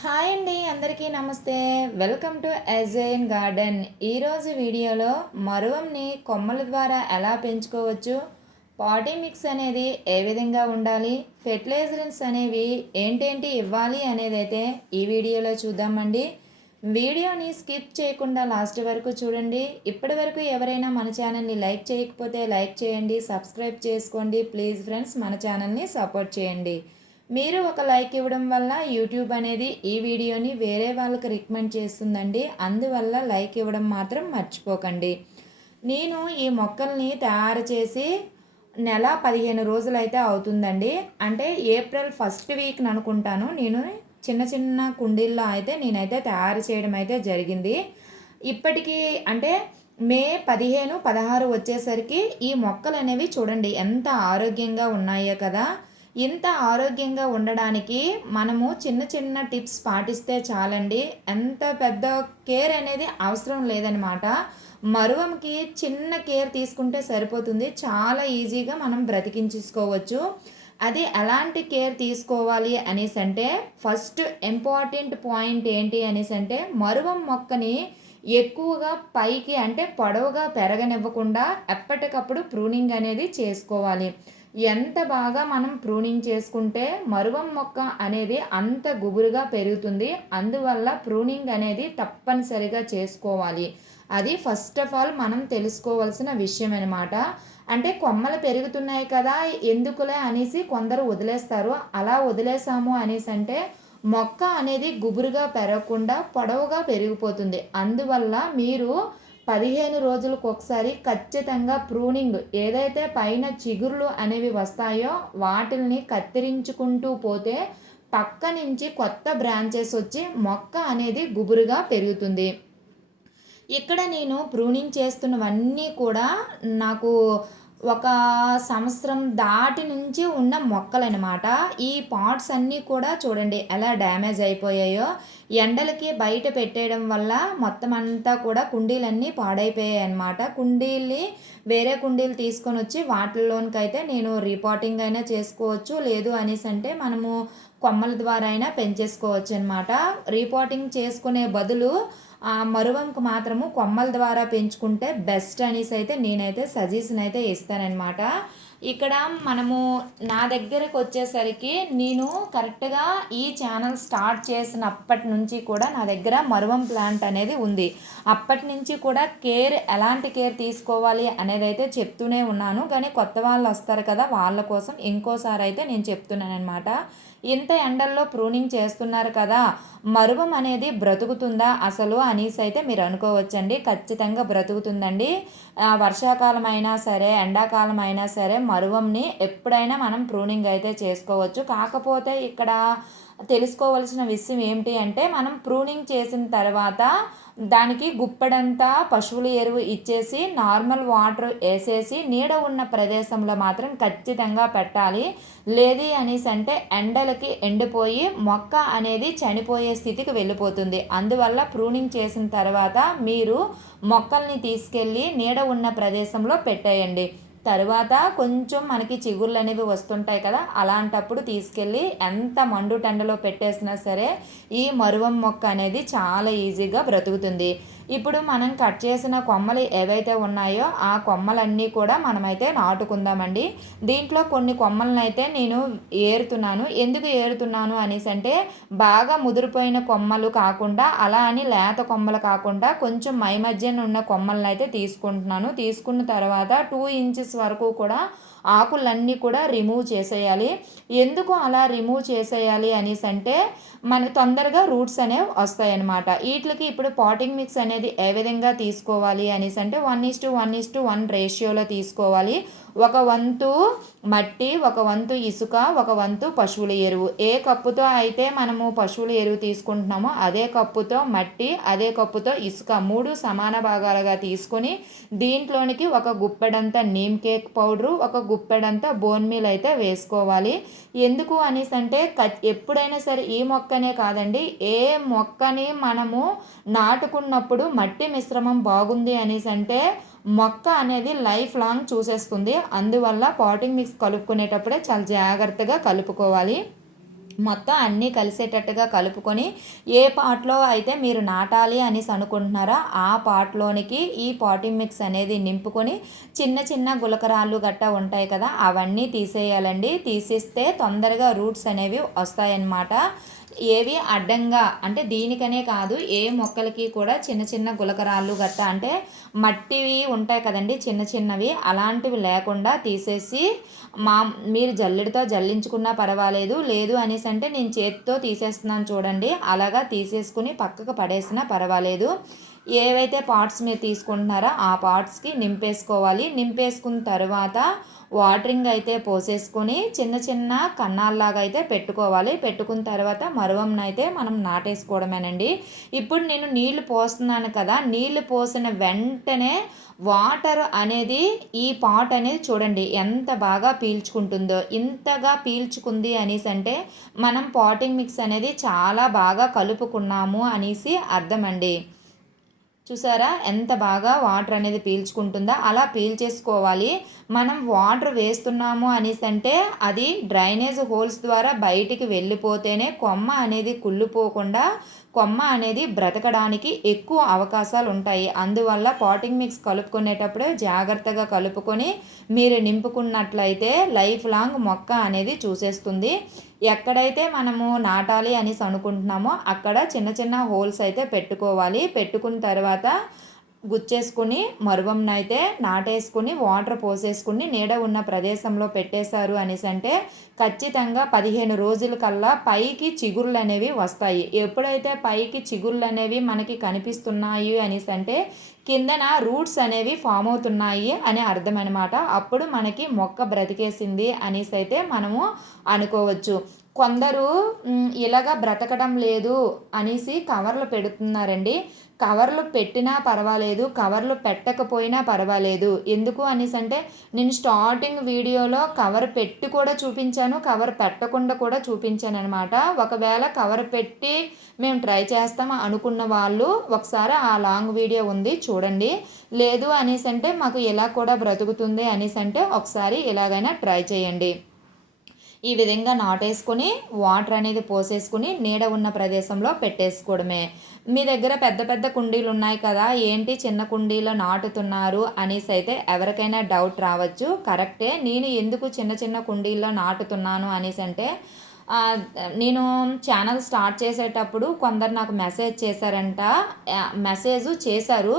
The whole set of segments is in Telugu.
హాయ్ అండి, అందరికీ నమస్తే. వెల్కమ్ టు ఎజైన్ గార్డెన్. ఈరోజు వీడియోలో మరువంని కొమ్మల ద్వారా ఎలా పెంచుకోవచ్చు, పాటీ మిక్స్ అనేది ఏ విధంగా ఉండాలి, ఫెర్టిలైజర్స్ అనేవి ఏంటేంటి ఇవ్వాలి అనేది అయితే ఈ వీడియోలో చూద్దామండి. వీడియోని స్కిప్ చేయకుండా లాస్ట్ వరకు చూడండి. ఇప్పటి వరకు ఎవరైనా మన ఛానల్ని లైక్ చేయకపోతే లైక్ చేయండి, సబ్స్క్రైబ్ చేసుకోండి. ప్లీజ్ ఫ్రెండ్స్, మన ఛానల్ని సపోర్ట్ చేయండి. మీరు ఒక లైక్ ఇవ్వడం వల్ల యూట్యూబ్ అనేది ఈ వీడియోని వేరే వాళ్ళకి రికమెండ్ చేస్తుందండి. అందువల్ల లైక్ ఇవ్వడం మాత్రం మర్చిపోకండి. నేను ఈ మొక్కల్ని తయారు చేసి నెల 15 రోజులైతే అవుతుందండి. అంటే ఏప్రిల్ ఫస్ట్ వీక్ అనుకుంటాను. నేను చిన్న చిన్న కుండీల్లో అయితే నేనైతే తయారు చేయడం అయితే జరిగింది. ఇప్పటికీ అంటే మే 15, 16 వచ్చేసరికి ఈ మొక్కలు అనేవి చూడండి ఎంత ఆరోగ్యంగా ఉన్నాయో కదా. ఇంత ఆరోగ్యంగా ఉండడానికి మనము చిన్న చిన్న టిప్స్ పాటిస్తే చాలండి. ఎంత పెద్ద కేర్ అనేది అవసరం లేదనమాట. మరువంకి చిన్న కేర్ తీసుకుంటే సరిపోతుంది. చాలా ఈజీగా మనం బ్రతికించుకోవచ్చు. అది ఎలాంటి కేర్ తీసుకోవాలి అనేసి అంటే ఫస్ట్ ఇంపార్టెంట్ పాయింట్ ఏంటి అనేసి అంటే మరువం మొక్కని ఎక్కువగా పైకి అంటే పొడవుగా పెరగనివ్వకుండా ఎప్పటికప్పుడు ప్రూనింగ్ అనేది చేసుకోవాలి. ఎంత బాగా మనం ప్రూనింగ్ చేసుకుంటే మరువం మొక్క అనేది అంత గుబురుగా పెరుగుతుంది. అందువల్ల ప్రూనింగ్ అనేది తప్పనిసరిగా చేసుకోవాలి. అది ఫస్ట్ ఆఫ్ ఆల్ మనం తెలుసుకోవాల్సిన విషయం అనమాట. అంటే కొమ్మలు పెరుగుతున్నాయి కదా ఎందుకులే అనేసి కొందరు వదిలేస్తారు. అలా వదిలేసాము అనేసి అంటే మొక్క అనేది గుబురుగా పెరగకుండా పొడవుగా పెరిగిపోతుంది. అందువల్ల మీరు 15 రోజులకు ఒకసారి ఖచ్చితంగా ప్రూనింగ్ ఏదైతే పైన చిగురులు అనేవి వస్తాయో వాటిల్ని కత్తిరించుకుంటూ పోతే పక్క నుంచి కొత్త బ్రాంచెస్ వచ్చి మొక్క అనేది గుబురుగా పెరుగుతుంది. ఇక్కడ నేను ప్రూనింగ్ చేస్తున్నవన్నీ కూడా నాకు ఒక సంవత్సరం దాటి నుంచి ఉన్న మొక్కలనమాట. ఈ పాట్స్ అన్నీ కూడా చూడండి ఎలా డ్యామేజ్ అయిపోయాయో. ఎండలకి బయట పెట్టేయడం వల్ల మొత్తం అంతా కూడా కుండీలన్నీ పాడైపోయాయి అన్నమాట. కుండీల్ని వేరే కుండీలు తీసుకొని వచ్చి వాటిల్లోనికైతే నేను రీపాటింగ్ అయినా చేసుకోవచ్చు. లేదు అనేసి అంటే మనము కొమ్మల ద్వారా అయినా పెంచేసుకోవచ్చు అనమాట. రీపాటింగ్ చేసుకునే బదులు మరువంకు మాత్రము కొమ్మల ద్వారా పెంచుకుంటే బెస్ట్ అనేసి అయితే నేనైతే సజెషన్ అయితే ఇస్తానన్నమాట. ఇక్కడ మనము నా దగ్గరకు వచ్చేసరికి నేను కరెక్ట్గా ఈ ఛానల్ స్టార్ట్ చేసినప్పటి నుంచి కూడా నా దగ్గర మరువం ప్లాంట్ అనేది ఉంది. అప్పటి నుంచి కూడా ఎలాంటి కేర్ తీసుకోవాలి అనేది అయితే చెప్తూనే ఉన్నాను. కానీ కొత్త వాళ్ళు వస్తారు కదా, వాళ్ళ కోసం ఇంకోసారి అయితే నేను చెప్తున్నాను అనమాట. ఇంత ఎండల్లో ప్రూనింగ్ చేస్తున్నారు కదా, మరువం అనేది బ్రతుకుతుందా అసలు అనేసి అయితే మీరు అనుకోవచ్చండి. ఖచ్చితంగా బ్రతుకుతుందండి. వర్షాకాలం అయినా సరే ఎండాకాలం అయినా సరే మరువంని ఎప్పుడైనా మనం ప్రూనింగ్ అయితే చేసుకోవచ్చు. కాకపోతే ఇక్కడ తెలుసుకోవాల్సిన విషయం ఏమిటి అంటే మనం ప్రూనింగ్ చేసిన తర్వాత దానికి గుప్పెడంతా పశువుల ఎరువు ఇచ్చేసి నార్మల్ వాటర్ వేసేసి నీడ ఉన్న ప్రదేశంలో మాత్రం ఖచ్చితంగా పెట్టాలి. లేదు అనేసి అంటే ఎండలకి ఎండిపోయి మొక్క అనేది చనిపోయే స్థితికి వెళ్ళిపోతుంది. అందువల్ల ప్రూనింగ్ చేసిన తర్వాత మీరు మొక్కల్ని తీసుకెళ్ళి నీడ ఉన్న ప్రదేశంలో పెట్టేయండి. తరువాత కొంచెం మనకి చిగుర్లు అనేవి వస్తుంటాయి కదా, అలాంటప్పుడు తీసుకెళ్ళి ఎంత మండుటెండలో పెట్టేసినా సరే ఈ మరువం మొక్క అనేది చాలా ఈజీగా బ్రతుకుతుంది. ఇప్పుడు మనం కట్ చేసిన కొమ్మలు ఏవైతే ఉన్నాయో ఆ కొమ్మలన్నీ కూడా మనమైతే నాటుకుందామండి. దీంట్లో కొన్ని కొమ్మలను అయితే నేను ఏరుతున్నాను. ఎందుకు ఏరుతున్నాను అనేసి అంటే బాగా ముదిరిపోయిన కొమ్మలు కాకుండా అలా అని లేత కొమ్మలు కాకుండా కొంచెం మధ్యన ఉన్న కొమ్మలను అయితే తీసుకుంటున్నాను. తీసుకున్న తర్వాత 2 ఇంచెస్ వరకు కూడా ఆకులన్నీ కూడా రిమూవ్ చేసేయాలి. ఎందుకు అలా రిమూవ్ చేసేయాలి అనేసి అంటే మన తొందరగా రూట్స్ అనేవి వస్తాయన్నమాట. వీటికి ఇప్పుడు పాటింగ్ మిక్స్ అనేది ఏ విధంగా తీసుకోవాలి అనేసి అంటే 1:1:1 రేషియోలో తీసుకోవాలి. ఒక వంతు మట్టి, ఒక వంతు ఇసుక, ఒక వంతు పశువుల ఎరువు. ఏ కప్పుతో అయితే మనము పశువుల ఎరువు తీసుకుంటున్నామో అదే కప్పుతో మట్టి, అదే కప్పుతో ఇసుక 3 సమాన భాగాలుగా తీసుకొని దీంట్లోనికి ఒక గుప్పెడంత నీమ్ కేక్ పౌడరు, ఒక గుప్పెడంత బోన్ మీల్ అయితే వేసుకోవాలి. ఎందుకు అనేసి అంటే ఎప్పుడైనా సరే ఈ మొక్కనే కాదండి, ఏ మొక్కని మనము నాటుకున్నప్పుడు మట్టి మిశ్రమం బాగుంది అనేసి అంటే మొక్క అనేది లైఫ్ లాంగ్ చూసేస్తుంది. అందువల్ల పాటింగ్ మిక్స్ కలుపుకునేటప్పుడే చాలా జాగ్రత్తగా కలుపుకోవాలి. మొత్తం అన్నీ కలిసేటట్టుగా కలుపుకొని ఏ పాట్లో అయితే మీరు నాటాలి అనేసి అనుకుంటున్నారో ఆ పాట్లోనికి ఈ పాటింగ్ మిక్స్ అనేది నింపుకొని చిన్న చిన్న గులకరాళ్ళు గట్టా ఉంటాయి కదా, అవన్నీ తీసేయాలండి. తీసేస్తే తొందరగా రూట్స్ అనేవి వస్తాయన్నమాట. ఏవి అడ్డంగా అంటే దీనికనే కాదు, ఏ మొక్కలకి కూడా చిన్న చిన్న గులకరాళ్ళు గట్టా అంటే మట్టివి ఉంటాయి కదండి చిన్న చిన్నవి, అలాంటివి లేకుండా తీసేసి మీరు జల్లెడతో జల్లించుకున్నా పర్వాలేదు, లేదు అనేసి అంటే నేను చేతితో తీసేస్తున్నాను చూడండి, అలాగా తీసేసుకుని పక్కకు పడేసినా పర్వాలేదు. ఏవైతే పార్ట్స్ మీరు తీసుకుంటున్నారో ఆ పార్ట్స్కి నింపేసుకోవాలి. నింపేసుకున్న తర్వాత వాటరింగ్ అయితే పోసేసుకొని చిన్న చిన్న కన్నాల్లాగా అయితే పెట్టుకోవాలి. పెట్టుకున్న తర్వాత మరువంను అయితే మనం నాటేసుకోవడమేనండి. ఇప్పుడు నేను నీళ్లు పోస్తున్నాను కదా, నీళ్లు పోసిన వెంటనే వాటర్ అనేది ఈ పాట్ అనేది చూడండి ఎంత బాగా పీల్చుకుంటుందో. ఇంతగా పీల్చుకుంది అనేసి అంటే మనం పాటింగ్ మిక్స్ అనేది చాలా బాగా కలుపుకున్నాము అనేసి అర్థమండి. చూసారా ఎంత బాగా వాటర్ అనేది పీల్చుకుంటుందో, అలా పీల్చేసుకోవాలి. మనం వాటర్ వేస్తున్నాము అనేసి అంటే అది డ్రైనేజ్ హోల్స్ ద్వారా బయటికి వెళ్ళిపోతేనే కొమ్మ అనేది కుళ్ళిపోకుండా కొమ్మ అనేది బ్రతకడానికి ఎక్కువ అవకాశాలు ఉంటాయి. అందువల్ల పాటింగ్ మిక్స్ కలుపుకునేటప్పుడు జాగ్రత్తగా కలుపుకొని మీరు నింపుకున్నట్లయితే లైఫ్ లాంగ్ మొక్క అనేది చూసేస్తుంది. ఎక్కడైతే మనము నాటాలి అనేసి అనుకుంటున్నామో అక్కడ చిన్న చిన్న హోల్స్ అయితే పెట్టుకోవాలి. పెట్టుకున్న తర్వాత గుచ్చేసుకుని మరువంను అయితే నాటేసుకుని వాటర్ పోసేసుకుని నీడ ఉన్న ప్రదేశంలో పెట్టేశారు అనేసి అంటే ఖచ్చితంగా 15 రోజుల కల్లా పైకి చిగుర్లు అనేవి వస్తాయి. ఎప్పుడైతే పైకి చిగుర్లు అనేవి మనకి కనిపిస్తున్నాయి అనేసి అంటే కిందన రూట్స్ అనేవి ఫామ్ అవుతున్నాయి అని అర్థం అనమాట. అప్పుడు మనకి మొక్క బ్రతికేసింది అనేసి అయితే మనము అనుకోవచ్చు. కొందరు ఇలాగా బ్రతకడం లేదు అనేసి కవర్లు పెడుతున్నారండి. కవర్లు పెట్టినా పర్వాలేదు, కవర్లు పెట్టకపోయినా పర్వాలేదు. ఎందుకు అనేసి అంటే నేను స్టార్టింగ్ వీడియోలో కవర్ పెట్టి కూడా చూపించాను, కవర్ పెట్టకుండా కూడా చూపించాను అనమాట. ఒకవేళ కవర్ పెట్టి మేము ట్రై చేస్తాం అనుకున్న వాళ్ళు ఒకసారి ఆ లాంగ్ వీడియో ఉంది చూడండి. లేదు అనేసి అంటే మాకు ఇలా కూడా బ్రతుకుతుంది అనేసి అంటే ఒకసారి ఎలాగైనా ట్రై చేయండి. ఈ విధంగా నాటేసుకొని వాటర్ అనేది పోసేసుకుని నీడ ఉన్న ప్రదేశంలో పెట్టేసుకోవడమే. మీ దగ్గర పెద్ద పెద్ద కుండీలు ఉన్నాయి కదా, ఏంటి చిన్న కుండీలో నాటుతున్నారు అనేసి అయితే ఎవరికైనా డౌట్ రావచ్చు. కరెక్టే, నేను ఎందుకు చిన్న చిన్న కుండీల్లో నాటుతున్నాను అనేసి అంటే నేను ఛానల్ స్టార్ట్ చేసేటప్పుడు కొందరు నాకు మెసేజ్ చేశారంట. చేశారు,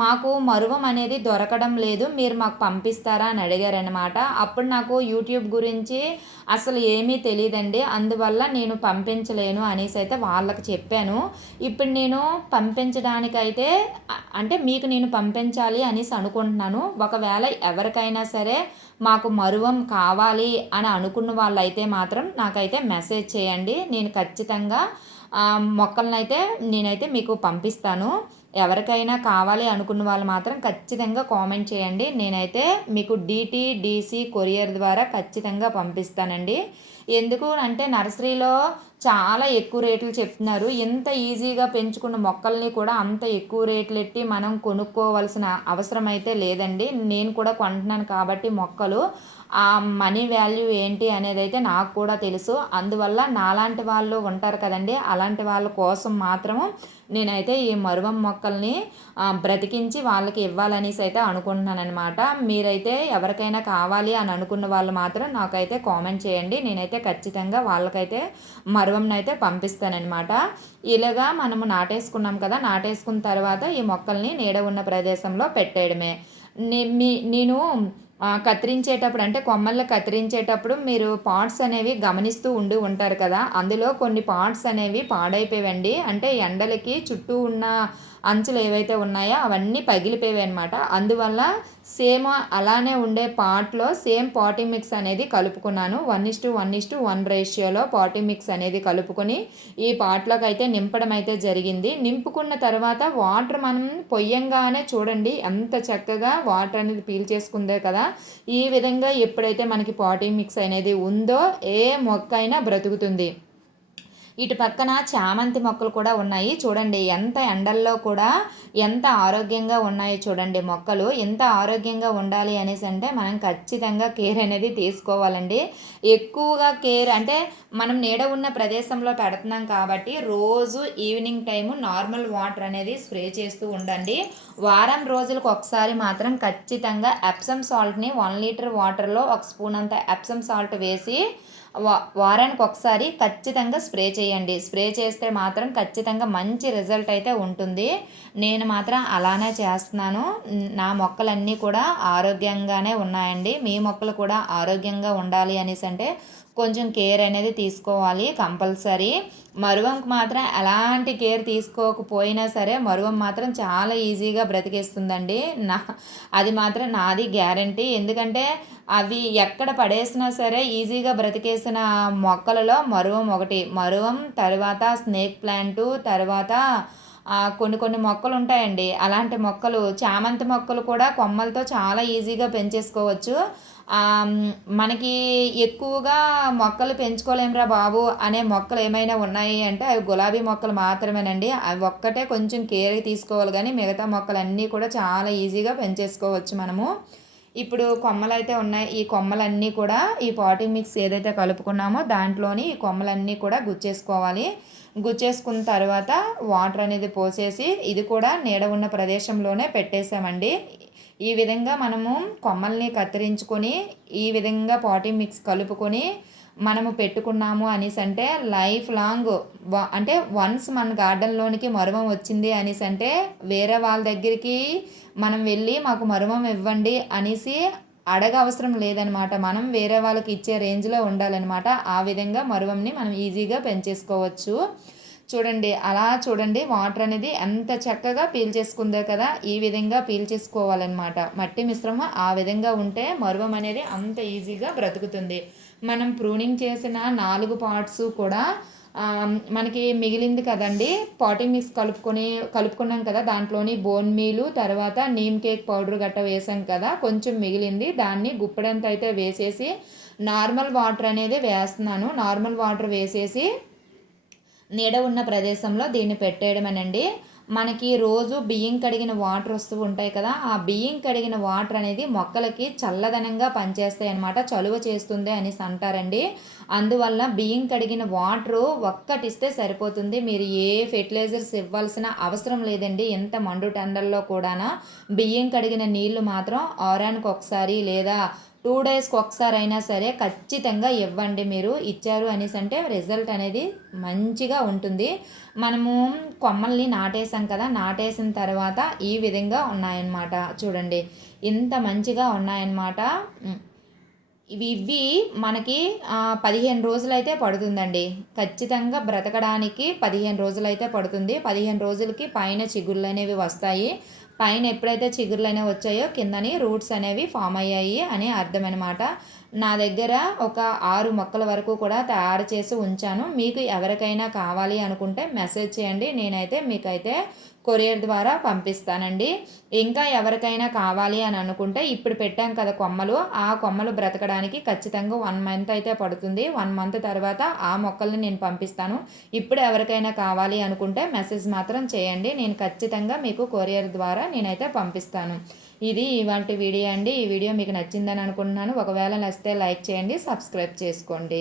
మాకు మరువం అనేది దొరకడం లేదు, మీరు మాకు పంపిస్తారా అని అడిగారనమాట. అప్పుడు నాకు యూట్యూబ్ గురించి అసలు ఏమీ తెలియదండి, అందువల్ల నేను పంపించలేను అనేసి అయితే వాళ్ళకి చెప్పాను. ఇప్పుడు నేను పంపించడానికైతే అంటే మీకు నేను పంపించాలి అనేసి అనుకుంటున్నాను. ఒకవేళ ఎవరికైనా సరే మాకు మరువం కావాలి అని అనుకున్న వాళ్ళైతే మాత్రం నాకైతే మెసేజ్ చేయండి. నేను ఖచ్చితంగా మొక్కలనైతే నేనైతే మీకు పంపిస్తాను. ఎవరికైనా కావాలి అనుకున్న వాళ్ళు మాత్రం ఖచ్చితంగా కామెంట్ చేయండి. నేనైతే మీకు DTDC కొరియర్ ద్వారా ఖచ్చితంగా పంపిస్తానండి. ఎందుకు అంటే నర్సరీలో చాలా ఎక్కువ రేట్లు చెప్తున్నారు. ఎంత ఈజీగా పెంచుకున్న మొక్కల్ని కూడా అంత ఎక్కువ రేట్లు ఎట్టి మనం కొనుక్కోవాల్సిన అవసరం అయితే లేదండి. నేను కూడా కొంటున్నాను కాబట్టి మొక్కలు ఆ మనీ వాల్యూ ఏంటి అనేది అయితే నాకు కూడా తెలుసు. అందువల్ల నాలాంటి వాళ్ళు ఉంటారు కదండి, అలాంటి వాళ్ళ కోసం మాత్రము నేనైతే ఈ మరువం మొక్కల్ని బ్రతికించి వాళ్ళకి ఇవ్వాలనేసి అయితే అనుకుంటున్నాను అనమాట. మీరైతే ఎవరికైనా కావాలి అని అనుకున్న వాళ్ళు మాత్రం నాకైతే కామెంట్ చేయండి. నేనైతే ఖచ్చితంగా వాళ్ళకైతే మరువంనైతే పంపిస్తానన్నమాట. ఇలాగా మనము నాటేసుకున్నాం కదా, నాటేసుకున్న తర్వాత ఈ మొక్కల్ని నీడ ఉన్న ప్రదేశంలో పెట్టేయడమే. నేను కత్తిరించేటప్పుడు అంటే కొమ్మల్లో కత్తిరించేటప్పుడు మీరు పార్ట్స్ అనేవి గమనిస్తూ ఉంటారు కదా, అందులో కొన్ని పార్ట్స్ అనేవి పాడైపోయావండి. అంటే ఎండలకి చుట్టూ ఉన్న అంచులు ఏవైతే ఉన్నాయో అవన్నీ పగిలిపోయాయి అనమాట. అందువల్ల సేమ్ అలానే ఉండే పార్ట్లో సేమ్ పాటింగ్ మిక్స్ అనేది కలుపుకున్నాను. 1:1:1 రేషియోలో పాటింగ్ మిక్స్ అనేది కలుపుకొని ఈ పాట్లోకి అయితే నింపడం అయితే జరిగింది. నింపుకున్న తర్వాత వాటర్ మనం పొయ్యంగానే చూడండి ఎంత చక్కగా వాటర్ అనేది పీల్చేసుకుందే కదా. ఈ విధంగా ఎప్పుడైతే మనకి పాటింగ్ మిక్స్ అనేది ఉందో ఏ మొక్క అయినా బ్రతుకుతుంది. ఇటు పక్కన చామంతి మొక్కలు కూడా ఉన్నాయి చూడండి. ఎంత ఎండల్లో కూడా ఎంత ఆరోగ్యంగా ఉన్నాయో చూడండి మొక్కలు. ఎంత ఆరోగ్యంగా ఉండాలి అనేసి అంటే మనం ఖచ్చితంగా కేర్ అనేది తీసుకోవాలండి. ఎక్కువగా కేర్ అంటే మనం నీడ ఉన్న ప్రదేశంలో పెడుతున్నాం కాబట్టి రోజు ఈవినింగ్ టైము నార్మల్ వాటర్ అనేది స్ప్రే చేస్తూ ఉండండి. వారం రోజులకు ఒకసారి మాత్రం ఖచ్చితంగా ఎప్సమ్ సాల్ట్ని 1 లీటర్ వాటర్లో 1 స్పూన్ అంత ఎప్సమ్ సాల్ట్ వేసి వారానికి ఒకసారి ఖచ్చితంగా స్ప్రే చేయండి. స్ప్రే చేస్తే మాత్రం ఖచ్చితంగా మంచి రిజల్ట్ అయితే ఉంటుంది. నేను మాత్రం అలానే చేస్తున్నాను. నా మొక్కలన్నీ కూడా ఆరోగ్యంగానే ఉన్నాయండి. మీ మొక్కలు కూడా ఆరోగ్యంగా ఉండాలి అనేసి అంటే కొంచెం కేర్ అనేది తీసుకోవాలి కంపల్సరీ. మరువంకి మాత్రం ఎలాంటి కేర్ తీసుకోకపోయినా సరే మరువం మాత్రం చాలా ఈజీగా బ్రతికేస్తుందండి. అది మాత్రం నాది గ్యారంటీ. ఎందుకంటే అవి ఎక్కడ పడేసినా సరే ఈజీగా బ్రతికేసిన మొక్కలలో మరువం ఒకటి. మరువం తర్వాత స్నేక్ ప్లాంటు తర్వాత కొన్ని మొక్కలు ఉంటాయండి. అలాంటి మొక్కలు చామంతి మొక్కలు కూడా కొమ్మలతో చాలా ఈజీగా పెంచేసుకోవచ్చు. మనకి ఎక్కువగా మొక్కలు పెంచుకోలేమురా బాబు అనే మొక్కలు ఏమైనా ఉన్నాయి అంటే అవి గులాబీ మొక్కలు మాత్రమేనండి. అవి ఒక్కటే కొంచెం కేర్ తీసుకోవాలి కానీ మిగతా మొక్కలన్నీ కూడా చాలా ఈజీగా పెంచేసుకోవచ్చు మనము. ఇప్పుడు కొమ్మలు అయితే ఉన్నాయి. ఈ కొమ్మలన్నీ కూడా ఈ పాటింగ్ మిక్స్ ఏదైతే కలుపుకున్నామో దాంట్లోని ఈ కొమ్మలన్నీ కూడా గుచ్చేసుకోవాలి. గుచ్చేసుకున్న తర్వాత వాటర్ అనేది పోసేసి ఇది కూడా నీడ ఉన్న ప్రదేశంలోనే పెట్టేసామండి. ఈ విధంగా మనము కొమ్మల్ని కత్తిరించుకొని ఈ విధంగా పాటింగ్ మిక్స్ కలుపుకొని మనము పెట్టుకున్నాము అనేసి అంటే లైఫ్ లాంగ్ అంటే వన్స్ మన గార్డెన్లోనికి మరువం వచ్చింది అనేసి అంటే వేరే వాళ్ళ దగ్గరికి మనం వెళ్ళి మాకు మరువం ఇవ్వండి అనేసి అడగ అవసరం లేదనమాట. మనం వేరే వాళ్ళకి ఇచ్చే రేంజ్లో ఉండాలన్నమాట. ఆ విధంగా మరువంని మనం ఈజీగా పెంచేసుకోవచ్చు. చూడండి అలా చూడండి వాటర్ అనేది ఎంత చక్కగా పీల్చేసుకుందో కదా. ఈ విధంగా పీల్చేసుకోవాలన్నమాట. మట్టి మిశ్రమం ఆ విధంగా ఉంటే మరువం అనేది అంత ఈజీగా బ్రతుకుతుంది. మనం ప్రూనింగ్ చేసిన 4 పార్ట్స్ కూడా మనకి మిగిలింది కదండి. పాటింగ్ మిక్స్ కలుపుకున్నాం కదా. దాంట్లోని బోన్ మీలు తర్వాత నీమ్ కేక్ పౌడర్ గట్ట వేసాం కదా. కొంచెం మిగిలింది దాన్ని గుప్పెడంత అయితే వేసేసి నార్మల్ వాటర్ అనేది వేస్తున్నాను. నార్మల్ వాటర్ వేసేసి నీడ ఉన్న ప్రదేశంలో దీన్ని పెట్టేయడమేనండి. మనకి రోజు బియ్యం కడిగిన వాటర్ వస్తూ ఉంటాయి కదా. ఆ బియ్యం కడిగిన వాటర్ అనేది మొక్కలకి చల్లదనంగా పనిచేస్తాయి అన్నమాట. చలువ చేస్తుంది అనేసి అంటారండి. అందువల్ల బియ్యం కడిగిన వాటరు ఒక్కటిస్తే సరిపోతుంది. మీరు ఏ ఫెర్టిలైజర్స్ ఇవ్వాల్సిన అవసరం లేదండి. ఎంత మండు టెండర్లో కూడా బియ్యం కడిగిన నీళ్లు మాత్రం వారానికి ఒకసారి లేదా 2 డేస్కి ఒకసారి అయినా సరే ఖచ్చితంగా ఇవ్వండి. మీరు ఇచ్చారు అనేసి అంటే రిజల్ట్ అనేది మంచిగా ఉంటుంది. మనము కొమ్మల్ని నాటేసాం కదా. నాటేసిన తర్వాత ఈ విధంగా ఉన్నాయన్నమాట. చూడండి ఇంత మంచిగా ఉన్నాయన్నమాట. ఇవి మనకి 15 రోజులైతే పడుతుందండి. ఖచ్చితంగా బ్రతకడానికి 15 రోజులైతే పడుతుంది. 15 రోజులకి పైన చిగుళ్ళు అనేవి వస్తాయి. పైన ఎప్పుడైతే చిగుర్లు అనేవి వచ్చాయో కిందని రూట్స్ అనేవి ఫామ్ అయ్యాయి అని అర్థం అనమాట. నా దగ్గర ఒక 6 మొక్కల వరకు కూడా తయారు చేసి ఉంచాను. మీకు ఎవరికైనా కావాలి అనుకుంటే మెసేజ్ చేయండి. నేనైతే మీకైతే కొరియర్ ద్వారా పంపిస్తానండి. ఇంకా ఎవరికైనా కావాలి అని అనుకుంటే ఇప్పుడు పెట్టాం కదా కొమ్మలు. ఆ కొమ్మలు బ్రతకడానికి ఖచ్చితంగా 1 మంత్ అయితే పడుతుంది. 1 మంత్ తర్వాత ఆ మొక్కల్ని నేను పంపిస్తాను. ఇప్పుడు ఎవరికైనా కావాలి అనుకుంటే మెసేజ్ మాత్రం చేయండి. నేను ఖచ్చితంగా మీకు కొరియర్ ద్వారా నేనైతే పంపిస్తాను. ఇది ఇవాల్టి వీడియో అండి. ఈ వీడియో మీకు నచ్చిందని అనుకుంటున్నాను. ఒకవేళ నచ్చితే లైక్ చేయండి, సబ్స్క్రైబ్ చేసుకోండి.